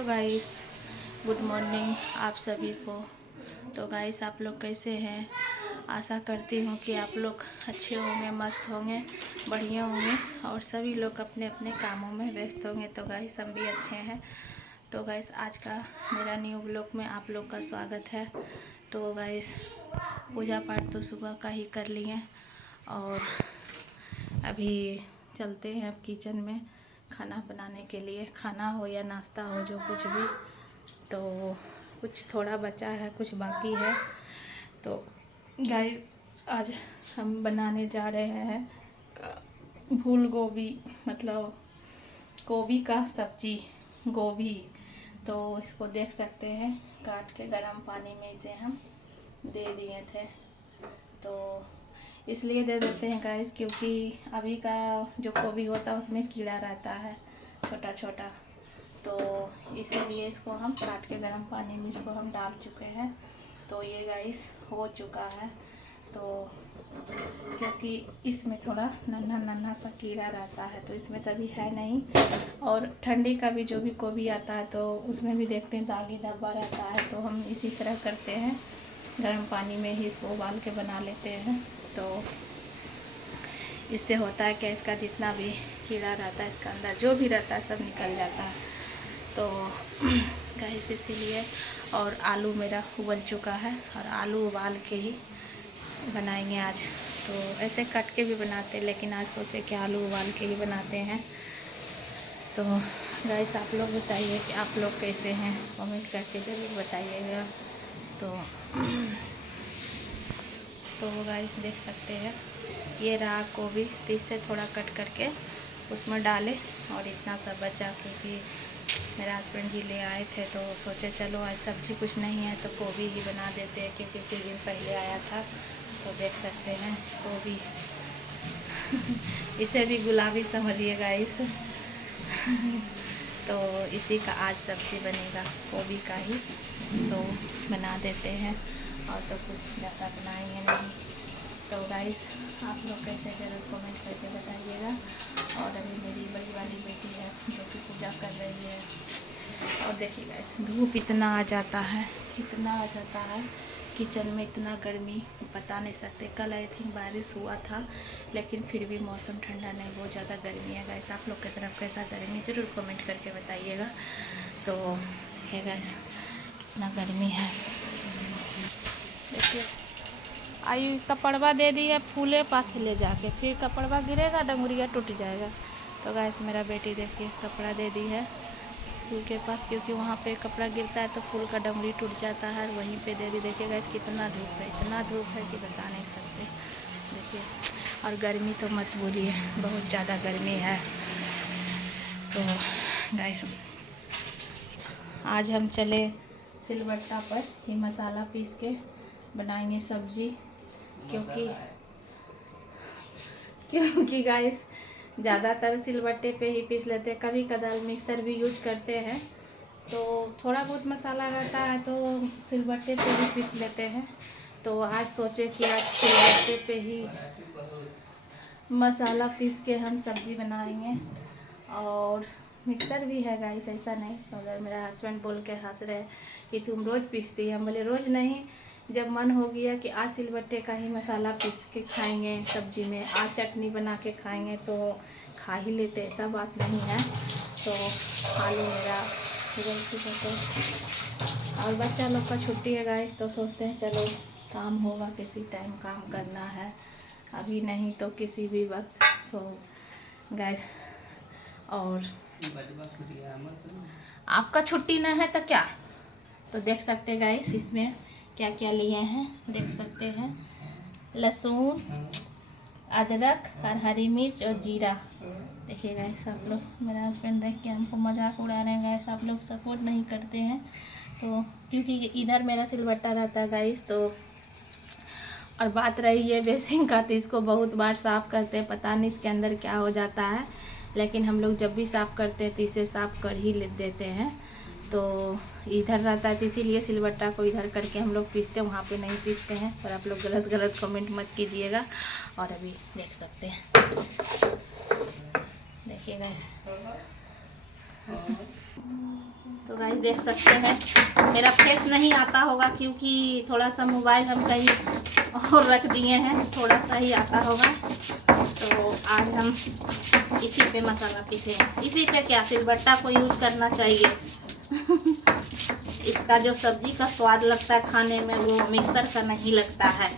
Hello guys, good morning आप सभी को। तो गाइस आप लोग कैसे हैं? आशा करती हूँ कि आप लोग अच्छे होंगे, मस्त होंगे, बढ़िया होंगे और सभी लोग अपने अपने कामों में व्यस्त होंगे। तो गाइस हम भी अच्छे हैं। तो गाइस आज का मेरा न्यू ब्लॉग में आप लोग का स्वागत है। तो गाइस पूजा पाठ तो सुबह का ही कर लिए और अभी चलते हैं अब किचन में खाना बनाने के लिए। खाना हो या नाश्ता हो, जो कुछ भी, तो कुछ थोड़ा बचा है, कुछ बाकी है। तो गाइस आज हम बनाने जा रहे हैं फूल गोभी, मतलब गोभी का सब्जी, गोभी। तो इसको देख सकते हैं, काट के गर्म पानी में इसे हम दे दिए थे। तो इसलिए दे देते हैं गाइस क्योंकि अभी का जो गोभी होता है उसमें कीड़ा रहता है छोटा छोटा, तो इसीलिए इसको हम काट के गर्म पानी में इसको हम डाल चुके हैं। तो ये गाइस हो चुका है। तो क्योंकि इसमें थोड़ा नन्हा नन्हा सा कीड़ा रहता है तो इसमें तभी है नहीं। और ठंडी का भी जो भी गोभी आता है तो उसमें भी देखते हैं दागी धब्बा रहता है। तो हम इसी तरह करते हैं, गर्म पानी में ही इसको उबाल के बना लेते हैं। तो इससे होता है कि इसका जितना भी कीड़ा रहता है, इसका अंदर जो भी रहता है सब निकल जाता है। तो गाइस इसीलिए, और आलू मेरा उबल चुका है और आलू उबाल के ही बनाएंगे आज। तो ऐसे कट के भी बनाते हैं, लेकिन आज सोचे कि आलू उबाल के ही बनाते हैं। तो गाइस आप लोग बताइए कि आप लोग कैसे हैं, कमेंट करके ज़रूर बताइएगा। तो गाइस देख सकते हैं ये रहा गोभी, तो इससे थोड़ा कट करके उसमें डाले और इतना सा बचा क्योंकि मेरे हस्बैंड जी ले आए थे। तो सोचे चलो आज सब्जी कुछ नहीं है तो गोभी ही बना देते हैं, क्योंकि कुछ दिन पहले आया था। तो देख सकते हैं गोभी इसे भी गुलाबी समझिए गाइस तो इसी का आज सब्जी बनेगा, गोभी का ही। तो बना देते हैं और तो कुछ ज़्यादा बनाएंगे नहीं। तो गाइस आप लोग कैसे ज़रूर कमेंट करके बताइएगा। और अभी मेरी बड़ी वाली बेटी है जो कि पूजा कर रही है। और देखिए गाइस धूप इतना आ जाता है, इतना आ जाता है किचन में, इतना गर्मी बता नहीं सकते। कल आई थिंक बारिश हुआ था, लेकिन फिर भी मौसम ठंडा नहीं, बहुत ज़्यादा गर्मी है गाइस। आप लोग की तरफ कैसा गर्मी ज़रूर कमेंट करके बताइएगा। तो है गाइस कितना गर्मी है, देखिए आई कपड़वा दे दी है फूले पास से ले जाके, फिर कपड़वा गिरेगा डंगुरिया टूट जाएगा। तो गाइस मेरा बेटी देखिए कपड़ा दे दी है फूल के पास, क्योंकि वहाँ पे कपड़ा गिरता है तो फूल का डंगुरी टूट जाता है, वहीं पे दे दी। देखिए गाइस कितना धूप है, इतना धूप है कि बता नहीं सकते। देखिए और गर्मी तो मत बोलिए, बहुत ज़्यादा गर्मी है। तो गाइस आज हम चले सिलबट्टा पर ही मसाला पीस के बनाएंगे सब्जी, क्योंकि गाइस ज़्यादातर सिलबट्टे पे ही पीस लेते हैं, कभी कदार मिक्सर भी यूज करते हैं। तो थोड़ा बहुत मसाला रहता है तो सिलबट्टे पे ही पीस लेते हैं। तो आज सोचे कि आज सिलबट्टे पे ही मसाला पीस के हम सब्ज़ी बनाएंगे। और मिक्सर भी है गाइस, ऐसा नहीं। अगर मेरा हस्बैंड बोल के हंस रहे कि तुम रोज़ पीसती है, हम बोले रोज़ नहीं, जब मन हो गया कि आज सिलबट्टे का ही मसाला पीस के खाएंगे सब्जी में, आज चटनी बना के खाएंगे तो खा ही लेते, ऐसा बात नहीं है। तो आलू मेरा उबल चुका, तो और बच्चा लोग का छुट्टी है गाइस, तो सोचते हैं चलो काम होगा, किसी टाइम काम करना है, अभी नहीं तो किसी भी वक्त। तो गाइस और आपका छुट्टी ना है तो क्या, तो देख सकते हैं गाइस इसमें क्या क्या लिए हैं, देख सकते हैं लहसुन, अदरक और हरी मिर्च और जीरा। देखिए गाइस आप लोग, मेरा हस्बैंड देख के हमको मजाक उड़ा रहे हैं गाइस, आप लोग सपोर्ट नहीं करते हैं। तो क्योंकि इधर मेरा सिलबट्टा रहता है गाइस, तो और बात रही है बेसिन का, तो इसको बहुत बार साफ़ करते हैं, पता नहीं इसके अंदर क्या हो जाता है, लेकिन हम लोग जब भी साफ़ करते हैं तो इसे साफ़ कर ही देते हैं। तो इधर रहता है तो इसीलिए सिलबट्टा को इधर करके हम लोग पीसते हैं, वहाँ पे नहीं पीसते हैं। और आप लोग गलत कमेंट मत कीजिएगा। और अभी देख सकते हैं, देखिए गाइस, तो गाइस देख सकते हैं मेरा फेस नहीं आता होगा क्योंकि थोड़ा सा मोबाइल हम कहीं और रख दिए हैं, थोड़ा सा ही आता होगा। तो आज हम इसी पे मसाला पीसे हैं। इसी पे क्या, सिलबट्टा को यूज़ करना चाहिए। इसका जो सब्जी का स्वाद लगता है खाने में वो मिक्सर का नहीं लगता है,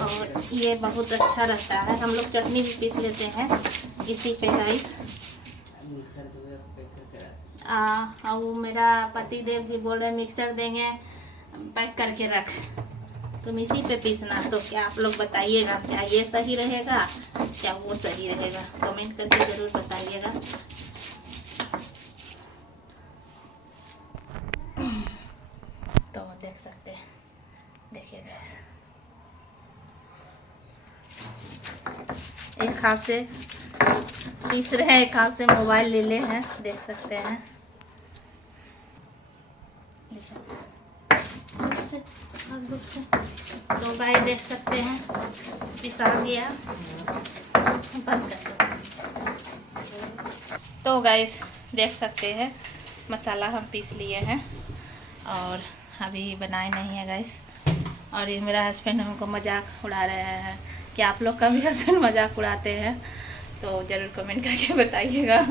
और ये बहुत अच्छा रहता है। हम लोग चटनी भी पीस लेते हैं इसी पे गाइस। वो मेरा पति देव जी बोल रहे मिक्सर देंगे पैक करके रख, तुम इसी पे पीसना। तो क्या आप लोग बताइएगा, क्या ये सही रहेगा, क्या वो सही रहेगा? कमेंट करके ज़रूर बताइएगा। तो देख सकते हैं, देखिए गाइस, एक हाथ से पीस रहे हैं, एक हाथ से मोबाइल ले ले हैं, देख सकते हैं। तो गाइस देख सकते हैं पिसा गया, बंद कर दो। तो गाइस देख सकते हैं मसाला हम पीस लिए हैं और अभी बनाए नहीं है गाइस। और ये मेरा हस्बैंड हमको मजाक उड़ा रहे हैं। क्या आप लोग का भी हस्बैंड मजाक उड़ाते हैं? तो ज़रूर कमेंट करके बताइएगा।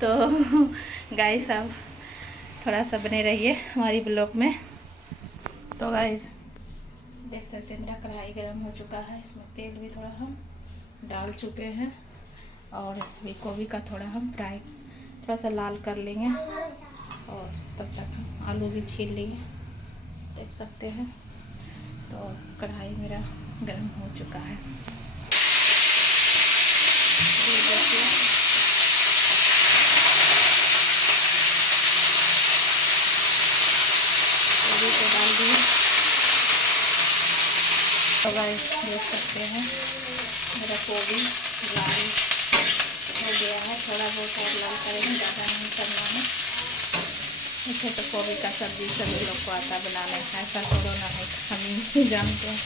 तो गाइस अब थोड़ा सा बने रहिए हमारी ब्लॉग में। तो गाइस देख सकते हैं मेरा कढ़ाई गर्म हो चुका है, इसमें तेल भी थोड़ा हम डाल चुके हैं और अभी गोभी का थोड़ा हम फ्राई थोड़ा सा लाल कर लेंगे और तब तक हम आलू भी छील लेंगे, देख सकते हैं। तो कढ़ाई मेरा गर्म हो चुका है, डाल दिए। तो गाइस देख सकते हैं मेरा गोभी लाल हो गया है, थोड़ा बहुत और लाल करेंगे, ज़्यादा नहीं करना है। इसे तो गोभी का सब्ज़ी सभी लोग को आता बनाने, ऐसा थोड़ा ना है, हम ही जानते हैं।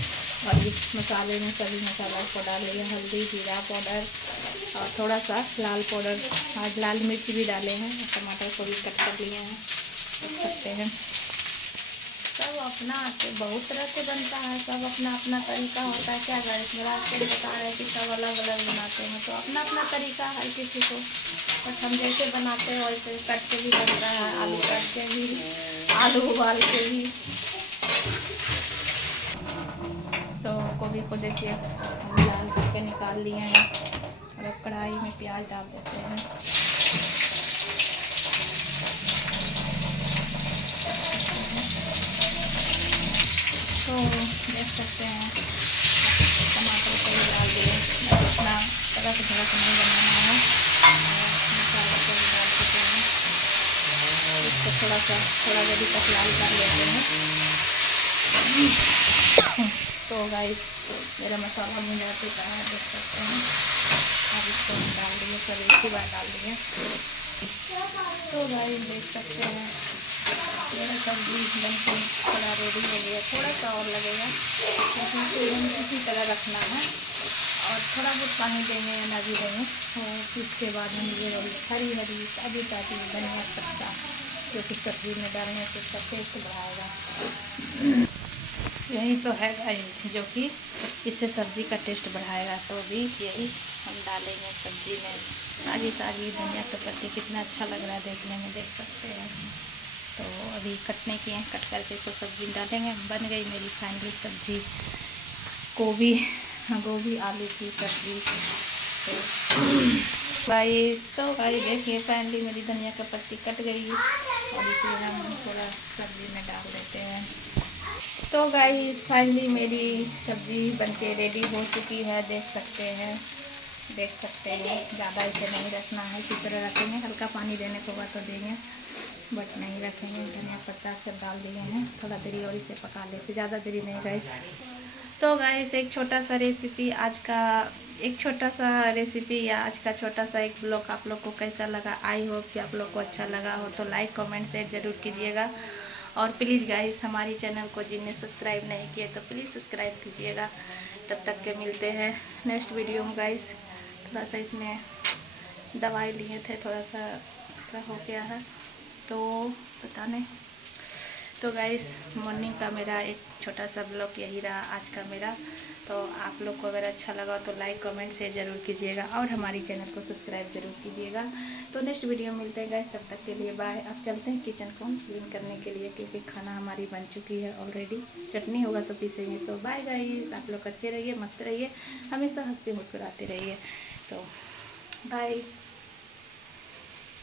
और इस मसाले में सभी मसाला को डाल लिया, हल्दी, जीरा पाउडर और थोड़ा सा लाल पाउडर, आज लाल मिर्च भी डाले हैं, टमाटर को भी कट कर लिए हैं, देख सकते हैं। सब अपना बहुत तरह से बनता है, सब अपना अपना तरीका होता है। क्या गाइस, मेरा हस्बैंड बता रहे हैं कि सब अलग अलग बनाते हैं, तो अपना अपना तरीका हर किसी को, बस हम जैसे बनाते हैं वैसे कट के भी बनता है, आलू कट के भी, आलू उबाल के भी। तो गोभी को देखिए हम लाल करके निकाल लिए हैं और अब कढ़ाई में प्याज डाल देते हैं। तो देख सकते हैं टमाटर को भी डाल दिए, इतना तड़क भड़क नहीं बनाना है, मसाले को भी डाल चुके हैं। इसको थोड़ा जल्दी तक लाल कर लेते हैं। तो गाइस मेरा मसाला भुन जा चुका है, देख सकते हैं। अब इसको डाल दिए, सब एक ही बार डाल दिए। तो गाइस देख सकते हैं मेरा सब्जी बनके थोड़ा रेडी हो गया, थोड़ा सा और लगेगा, लेकिन सेम इसी तरह रखना है और थोड़ा बहुत पानी देंगे या ना भी देंगे। और इसके बाद हम ये हरी हरी ताज़ी ताज़ी धनिया पत्ता जो कि सब्जी में डालने से इसका टेस्ट बढ़ाएगा। यही तो है गाइस जो कि इससे सब्ज़ी का टेस्ट बढ़ाएगा, तो भी यही हम डालेंगे सब्ज़ी में। ताज़ी ताज़ी धनिया का पत्ती कितना अच्छा लग रहा है देखने में, देख सकते हैं। तो अभी कटने की है, कट करके इसको सब्ज़ी डालेंगे। बन गई मेरी फाइनली सब्ज़ी, गोभी आलू की सब्ज़ी। तो गाइस देखिए फाइनली मेरी धनिया का पत्ती कट गई और इसे हम थोड़ा सब्ज़ी में डाल देते हैं। तो गाइस फाइनली मेरी सब्ज़ी बनके रेडी हो चुकी है, देख सकते हैं। ज़्यादा इसे नहीं रखना है, इसी तरह रखेंगे। हल्का पानी देने को बाद तो देंगे, बट नहीं रखेंगे। धनिया पत्ता सब डाल दिए हैं, थोड़ा देरी और इसे पका लेते, ज़्यादा देरी नहीं गाइस। तो गाइस एक छोटा सा रेसिपी या आज का छोटा सा एक ब्लॉग आप लोग को कैसा लगा? आई होप कि आप लोग को अच्छा लगा हो, तो लाइक कमेंट शेयर ज़रूर कीजिएगा। और प्लीज़ गाइस हमारी चैनल को जिन्हें सब्सक्राइब नहीं किए तो प्लीज़ सब्सक्राइब कीजिएगा। तब तक के मिलते हैं नेक्स्ट वीडियो में गाइस। थोड़ा सा इसमें दवाई लिए थे, थोड़ा सा का हो गया है, तो पता नहीं। तो गाइस मॉर्निंग का मेरा एक छोटा सा ब्लॉग यही रहा आज का मेरा। तो आप लोग को अगर अच्छा लगा तो लाइक कमेंट शेयर ज़रूर कीजिएगा और हमारी चैनल को सब्सक्राइब ज़रूर कीजिएगा। तो नेक्स्ट वीडियो मिलते हैं गाइस, तब तक के लिए बाय। अब चलते हैं किचन को क्लीन करने के लिए, क्योंकि खाना हमारी बन चुकी है ऑलरेडी। चटनी होगा तो पीसेंगे। तो बाय गाइस, आप लोग अच्छे रहिए, मस्त रहिए, हमेशा हंसते मुस्कुराते रहिए। तो बाय।